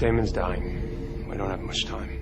Damon's dying. We don't have much time.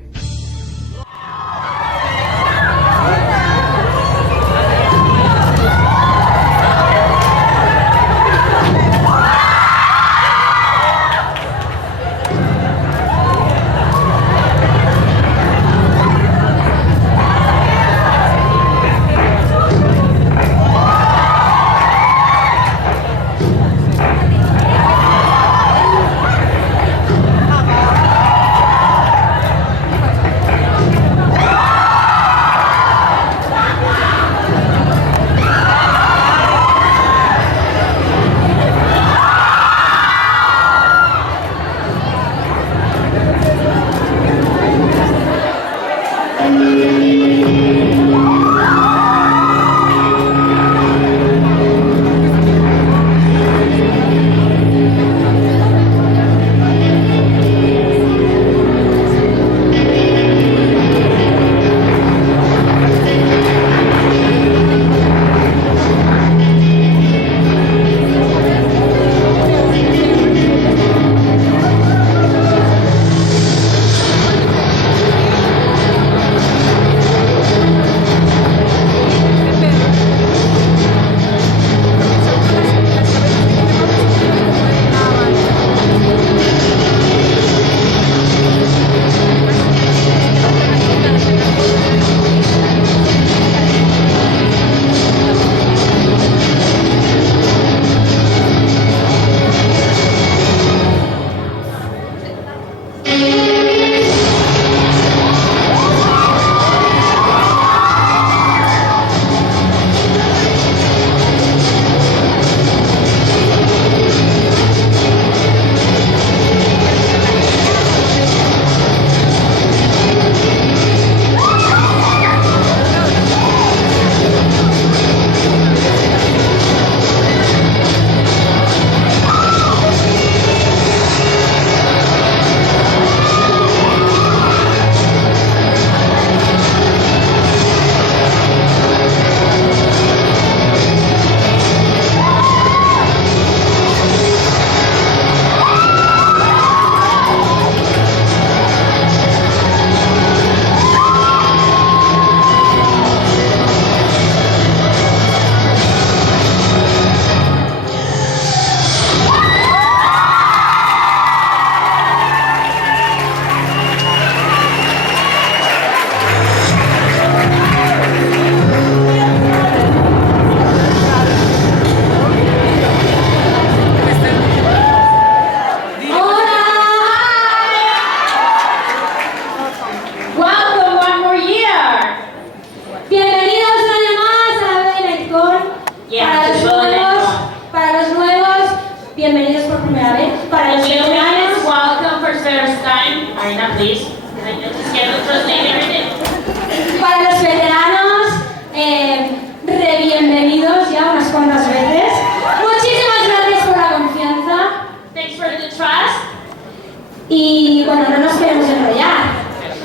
Y bueno, no nos queremos enrollar,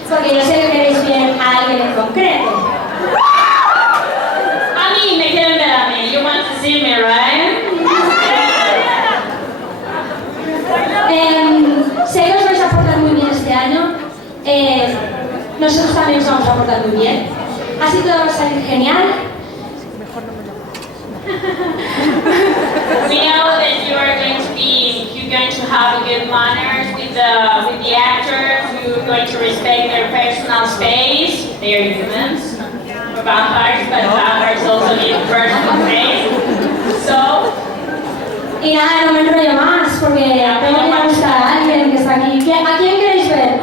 porque yo sé que queréis ver a alguien en concreto. A mí me quieren ver a mí. You want to see me, right? Sé que os vais a portar muy bien este año. Nosotros también nos vamos a portar muy bien. Así todo va a salir genial. We know that you're going to have a good manners with the actors. You're going to respect their personal space. They are humans. We're vampires, but vampires also need personal space. So. Y nada, no me enrollo más, porque tengo que buscar a alguien que está aquí. ¿A quién queréis ver?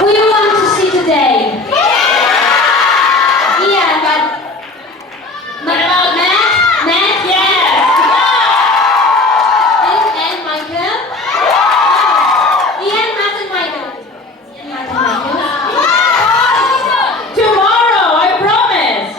Who you want to see today? Yeah, but... What about Matt? Matt? Yes! And Michael? Ian, Matt and Michael. Ian, Matt and Michael. Tomorrow, I promise!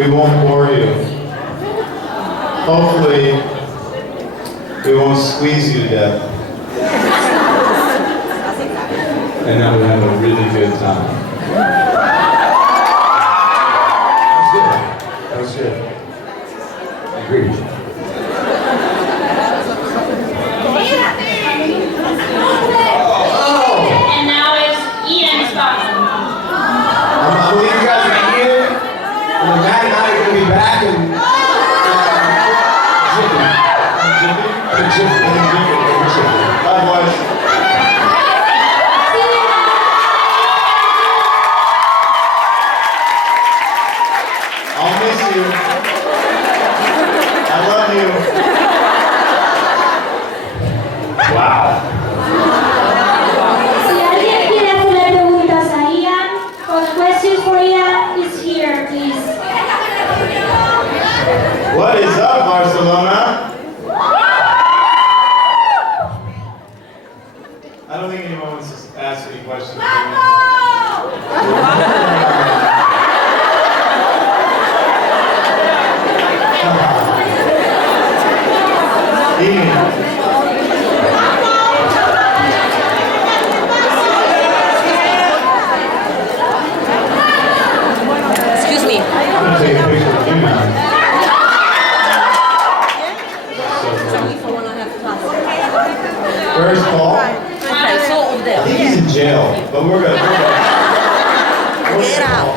We won't bore you. Hopefully, we won't squeeze you to death. And then we have a really good time. That was good. Agreed. And now it's Ian's button. I believe you guys are here. And Matt and I are going to be back and bye, boys. I'll miss you. I love you. Wow. Si alguien quiere hacerle preguntas a Ian, or questions for Ian, is here, please. What is up, Barcelona? I don't think anyone wants to ask any questions. Excuse me. I'm gonna take a picture of you now. Where's Paul? I think he's in jail, but we're gonna. Get out.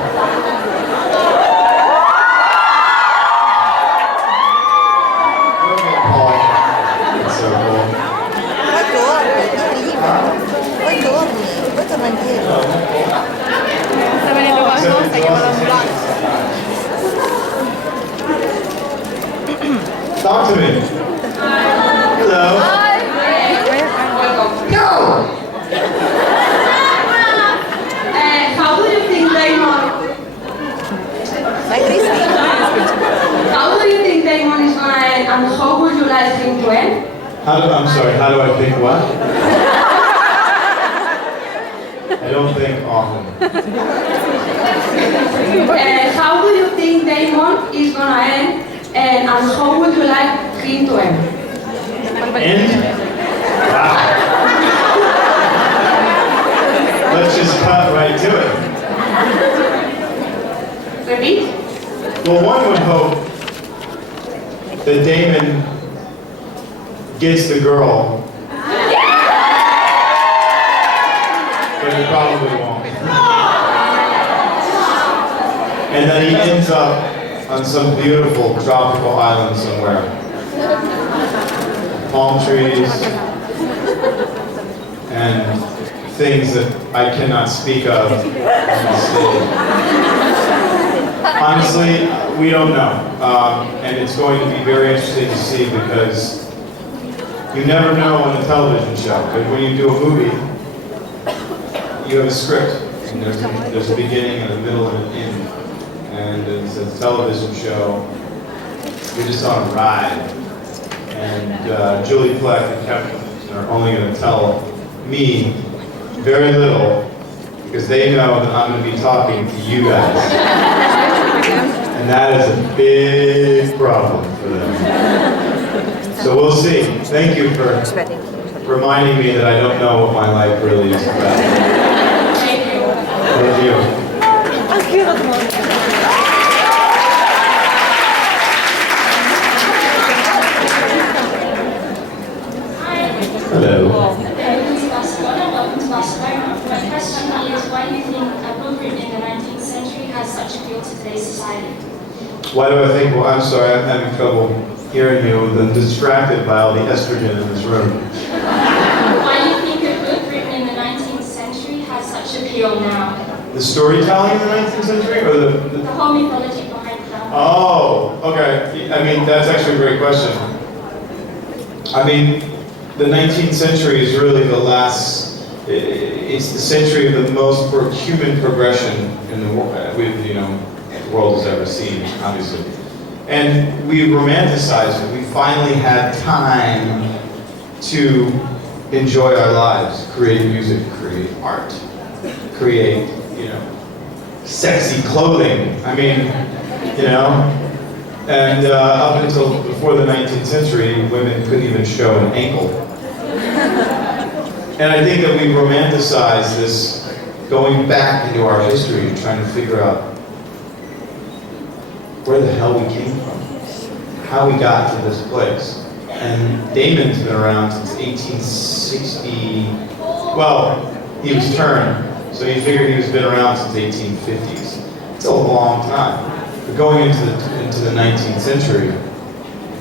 Paul. It's so cool. Talk to me. Hello. Go! How do you think Damon? How do you think Damon is gonna end, and how would you like him to end? I'm sorry, how do I think what? I don't think often. How do you think Damon is gonna end, and how would you like him to end? End? Wow. Let's just cut right to it. Repeat. Well, one would hope that Damon gets the girl, but he probably won't. And then he ends up on some beautiful tropical island somewhere. Palm trees and things that I cannot speak of on the stage. Honestly, we don't know. And it's going to be very interesting to see because you never know on a television show. But when you do a movie, you have a script. And there's a beginning and a middle and an end. And it's a television show. You're just on a ride. And Julie Fleck and Kevin are only going to tell me very little because they know that I'm going to be talking to you guys. And that is a big problem for them. So we'll see. Thank you for reminding me that I don't know what my life really is about. Thank you. Thank you. Hello. This is Barcelona. Welcome to Barcelona. My question is, why do you think a book written in the 19th century has such appeal to today's society? Why do I think? Well, I'm sorry, I'm having trouble hearing you. I'm distracted by all the estrogen in this room. Why do you think a book written in the 19th century has such appeal now? The storytelling in the 19th century, or The whole mythology behind that. Oh, okay. I mean, that's actually a great question. I mean, the 19th century is really the last. It's the century of the most human progression in the world. The world has ever seen, obviously. And we romanticized it. We finally had time to enjoy our lives, create music, create art, create, sexy clothing. I mean, You know? And up until before the 19th century, women couldn't even show an ankle. And I think that we romanticize this going back into our history and trying to figure out where the hell we came from, how we got to this place. And Damon's been around since 1860, well, he was turned, so you figure he's been around since 1850s. It's a long time. But going into the 19th century,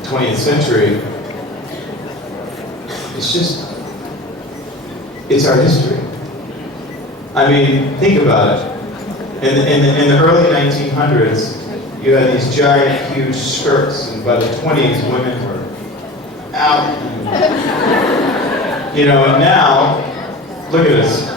20th century, it's our history. I mean, think about it. In the early 1900s, you had these giant, huge skirts, and by the 20s, women were out. You know, and now, look at this.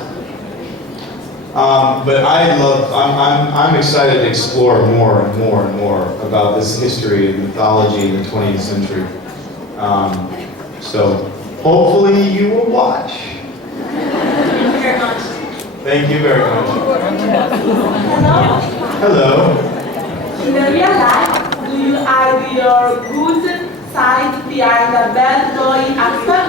But I'm excited to explore more and more and more about this history and mythology in the 20th century. So hopefully you will watch. Thank you very much. Hello. In the real life, do you hide your good side behind a bad boy actor?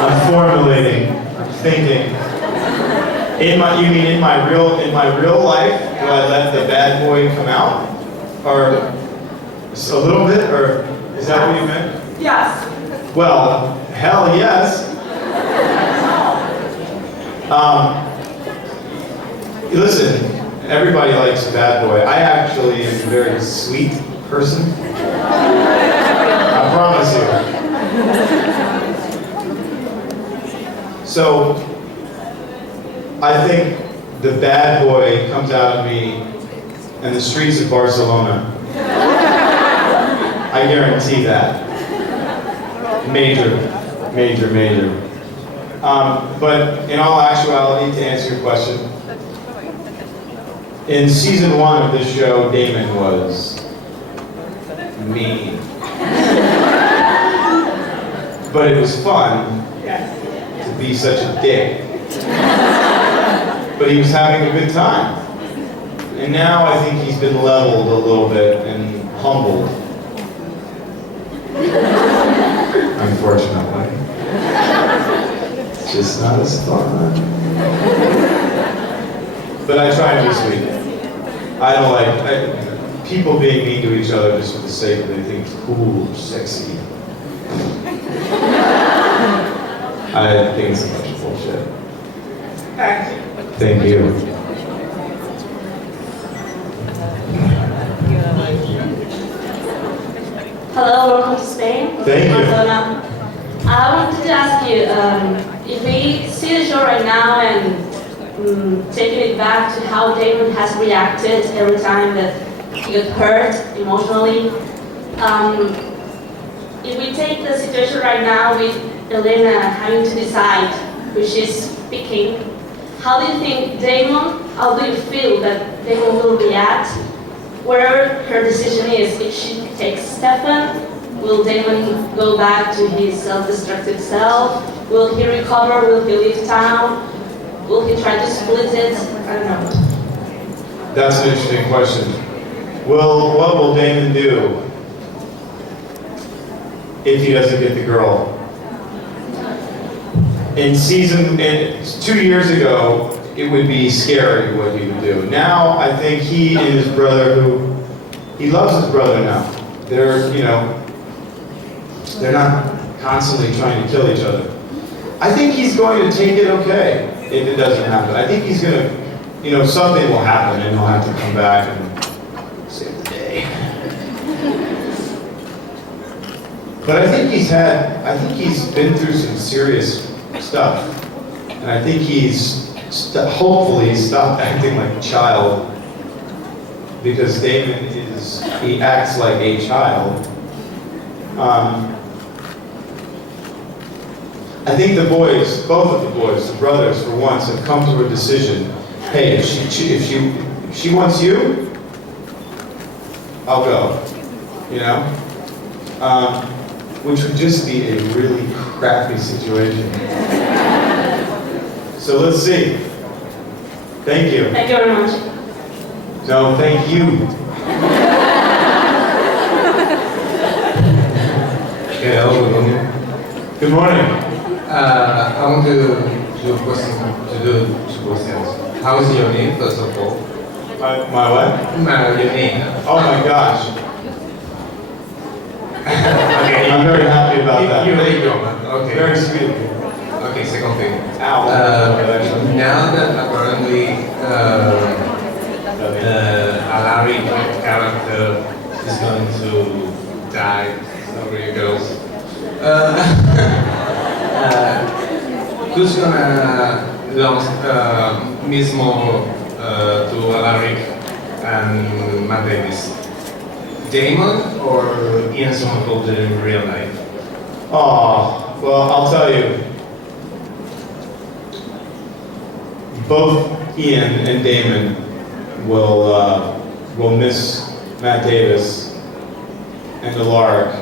I'm formulating. I'm thinking. You mean in my real life? Do I let the bad boy come out, or just a little bit, or is that what you meant? Yes. Well, hell yes. Listen, everybody likes a bad boy. I actually am a very sweet person. I promise you. So, I think the bad boy comes out of me in the streets of Barcelona. I guarantee that. Major. But in all actuality, to answer your question, in season 1 of this show, Damon was mean. But it was fun to be such a dick. But he was having a good time. And now I think he's been leveled a little bit and humbled. Unfortunately. It's just not as fun. But I try to be sweet. I don't like people being mean to each other just for the sake of they think it's cool or sexy. I think it's a bunch of bullshit. Thank you. Hello, welcome to Spain. Thank you. Barcelona. I wanted to ask you, if we see the show right now and taking it back to how Damon has reacted every time that he got hurt emotionally, if we take the situation right now with Elena having to decide who she's picking, how do you think how do you feel that Damon will react wherever her decision is? If she takes Stefan, will Damon go back to his self-destructive self? Will he recover? Will he leave town? Will he try to split it? I don't know. That's an interesting question. Well, what will Damon do if he doesn't get the girl? In 2 years ago, it would be scary what he would do. Now, I think he and his brother, he loves his brother now. They're not constantly trying to kill each other. I think he's going to take it okay if it doesn't happen. I think he's going to, something will happen and he'll have to come back and save the day. But I think he's been through some serious stuff. And I think hopefully stopped acting like a child, because Damon he acts like a child. I think the boys, both of the boys, the brothers for once, have come to a decision. Hey, if she wants you, I'll go. which would just be a really crappy situation. So let's see. Thank you. Thank you very much. No, thank you. Okay, hello, good morning. Good morning. I want to do two questions. How is your name, first of all? My what? Your name. Oh my gosh. Okay, I'm very happy about that. You're very good. Okay. Very sweet of you. Okay, second thing. Ow. Now that apparently Alaric character is going to die, sorry girls. Who's gonna launch mismo to Alaric and Matt Davis? Damon or Ian Somerhalder in real life? Oh, well, I'll tell you. Both Ian and Damon will miss Matt Davis and Alaric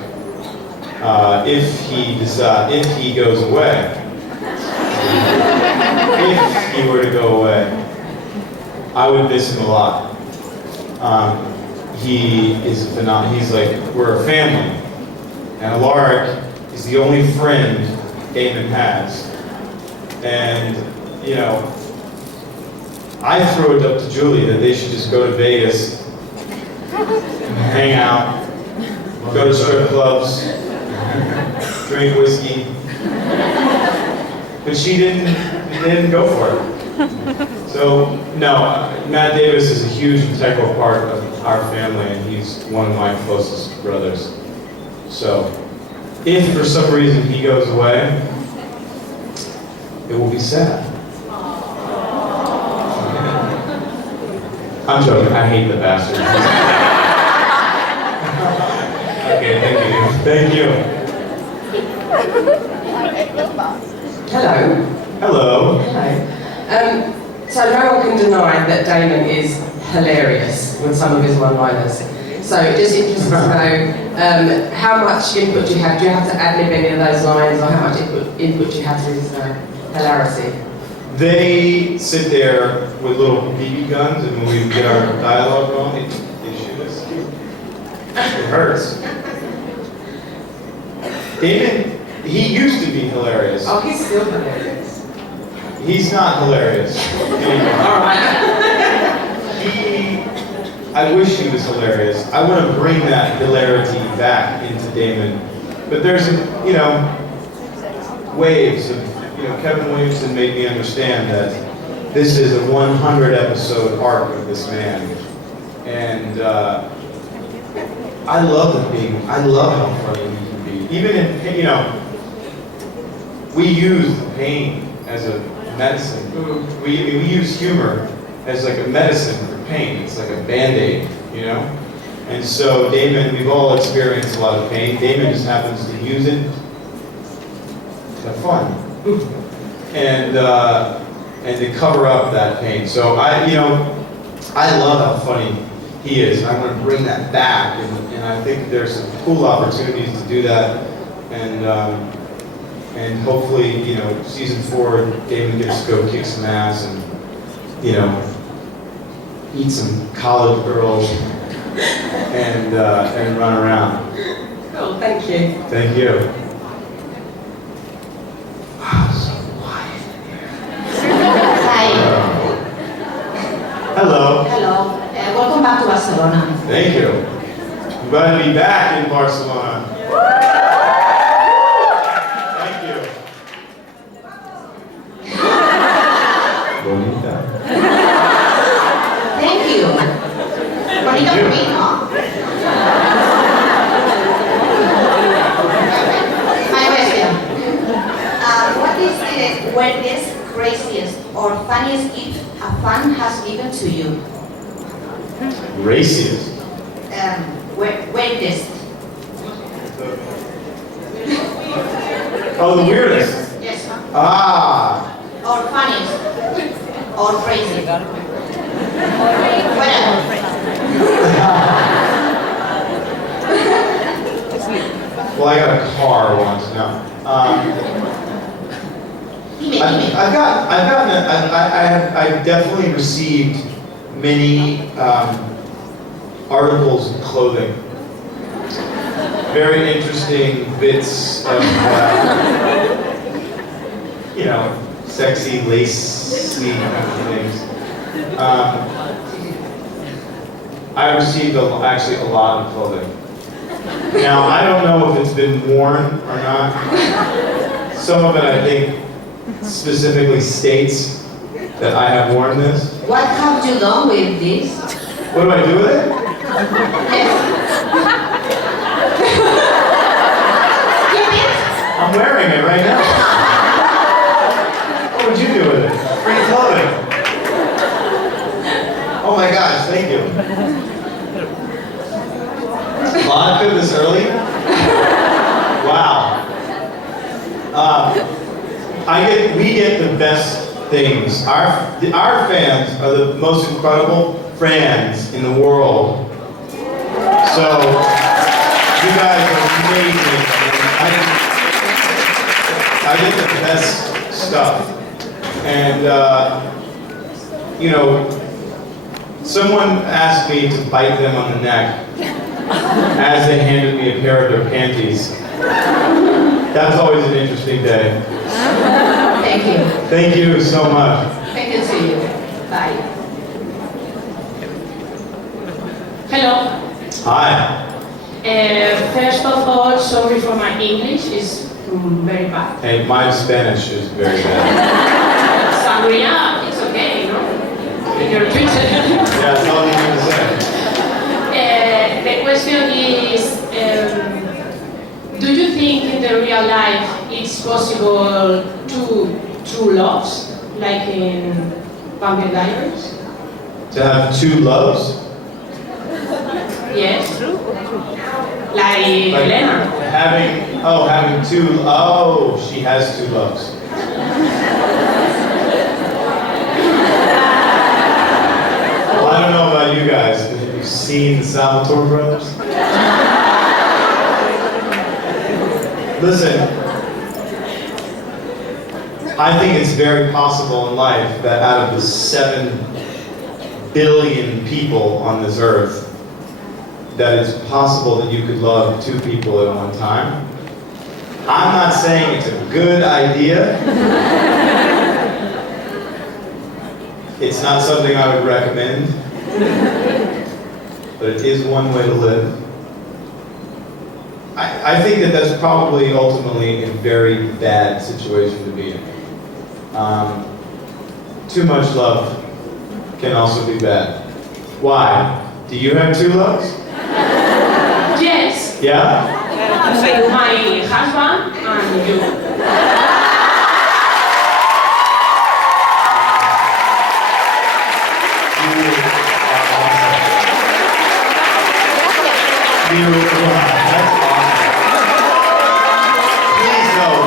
if he goes away. If he were to go away, I would miss him a lot. He is phenomenal. He's like, we're a family. And Alaric is the only friend Damon has. And, you know, I threw it up to Julie that they should just go to Vegas, hang out, go to strip clubs, drink whiskey. But she didn't go for it. So, no, Matt Davis is a huge integral part of our family, and he's one of my closest brothers. So, if for some reason he goes away, it will be sad. I'm joking, I hate the bastard. Okay, thank you. Thank you. Hello. Hello. Hello. So no one can deny that Damon is hilarious with some of his one-liners. So just interested to know how much input you have. Do you have to ad-lib any of those lines, or how much input you have to his hilarity? They sit there with little BB guns, and when we get our dialogue going, they shoot us. It hurts. Damon, he used to be hilarious. Oh, he's still hilarious. He's not hilarious anymore. All right. I wish he was hilarious. I want to bring that hilarity back into Damon. But there's, you know, waves of, you know, Kevin Williamson made me understand that this is a 100 episode arc of this man. And I love how funny he can be. Even in, you know, we use pain as a medicine. We use humor as like a medicine for pain. It's like a Band-Aid, you know? And so Damon, we've all experienced a lot of pain. Damon just happens to use it to have fun. And to cover up that pain. So I love how funny he is. I want to bring that back, and I think there's some cool opportunities to do that. And hopefully, you know, season 4, Damon gets to go kick some ass and, you know, eat some college girls and run around. Cool, thank you. Thank you. Wow, so quiet in here. Hi. Hello. Hello. Welcome back to Barcelona. Thank you. I'm glad to be back in Barcelona. Thank you. Bonita. Thank you. Bonita you. for me, no? My question. What is the weirdest, craziest, or funniest gift a fan has given to you? Raciest. Weirdest. Oh, the weirdest. Yes. Ah. Or funniest. Or crazy. Whatever. Well, I got a car once now. I've definitely received many articles of clothing. Very interesting bits of, you know, sexy, lacy things. I received actually a lot of clothing. Now, I don't know if it's been worn or not. Some of it, I think, specifically states that I have worn this. What have you done with this? What do I do with it? I'm wearing it right now. What would you do with it? Free clothing. Oh my gosh, thank you. Vodka this early? Wow. We get the best things. Our fans are the most incredible fans in the world. So, you guys are amazing. I get the best stuff. And, you know, someone asked me to bite them on the neck as they handed me a pair of their panties. That's always an interesting day. Thank you. Thank you so much. Thank you to you. Bye. Hello. Hi. First of all, sorry for my English, it's very bad. And my Spanish is very bad. Sangria, it's okay, no? You're Twitter. Yeah, that's all you need to say. The question is, do you think in the real life it's possible to true loves, like in Vampire Diaries? To have two loves? Yes. Like Elena. Having two, oh, she has two loves. Well, I don't know about you guys, but have you seen the Salvatore brothers? Listen, I think it's very possible in life that out of the 7 billion people on this earth, that it's possible that you could love 2 people at one time. I'm not saying it's a good idea. It's not something I would recommend, but it is one way to live. I think that that's probably ultimately a very bad situation to be in. Too much love can also be bad. Why? Do you have 2 loves? Yes. Yeah? My husband and you.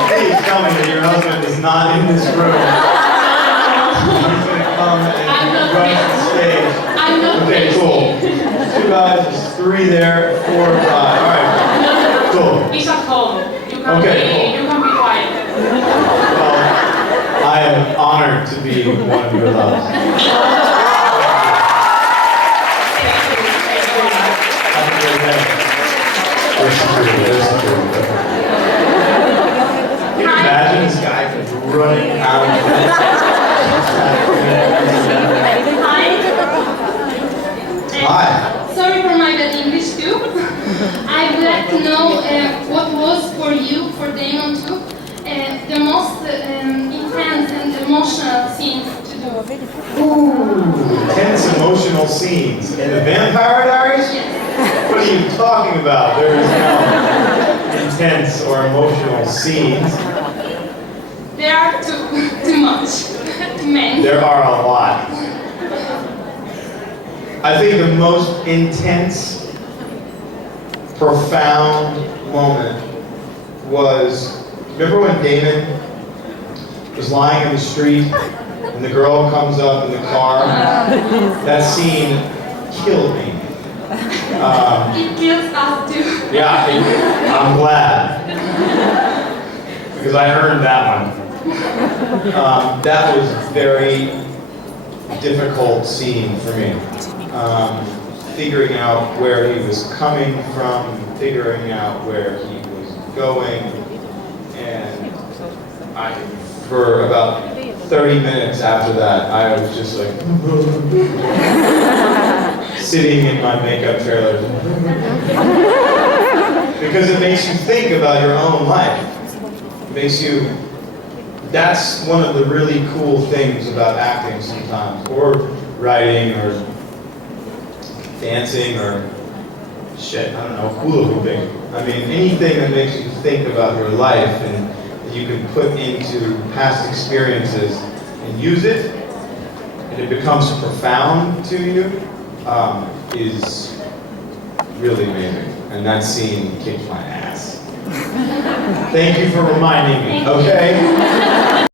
Please tell me that your husband is not in this room. He's going to come and run the stage. Okay, cool. 2 guys, there's 3 there, 4, 5. All right, cool. He's at home. You can be quiet. Well, I am honored to be one of your loves. Have a great day. There's security. Can you imagine this guy running out of Hi. Sorry for my bad English too. I would like to know what was for you, for Damon too, the most intense and emotional scene to do. Ooh, intense emotional scenes in the Vampire Diaries? Yes. What are you talking about? There is no intense or emotional scenes. There are too much, too many. There are a lot. I think the most intense, profound moment was, remember when Damon was lying in the street and the girl comes up in the car? That scene killed me. It kills us too. Yeah, I'm glad. Because I earned that one. That was a very difficult scene for me. Figuring out where he was coming from, figuring out where he was going, and for about 30 minutes after that, I was just like, sitting in my makeup trailer. Because it makes you think about your own life. It makes you, that's one of the really cool things about acting sometimes, or writing, or dancing, or shit, I don't know, hula hooping. I mean, anything that makes you think about your life and that you can put into past experiences and use it, and it becomes profound to you, is really amazing. And that scene kicked my ass. Thank you for reminding me, okay?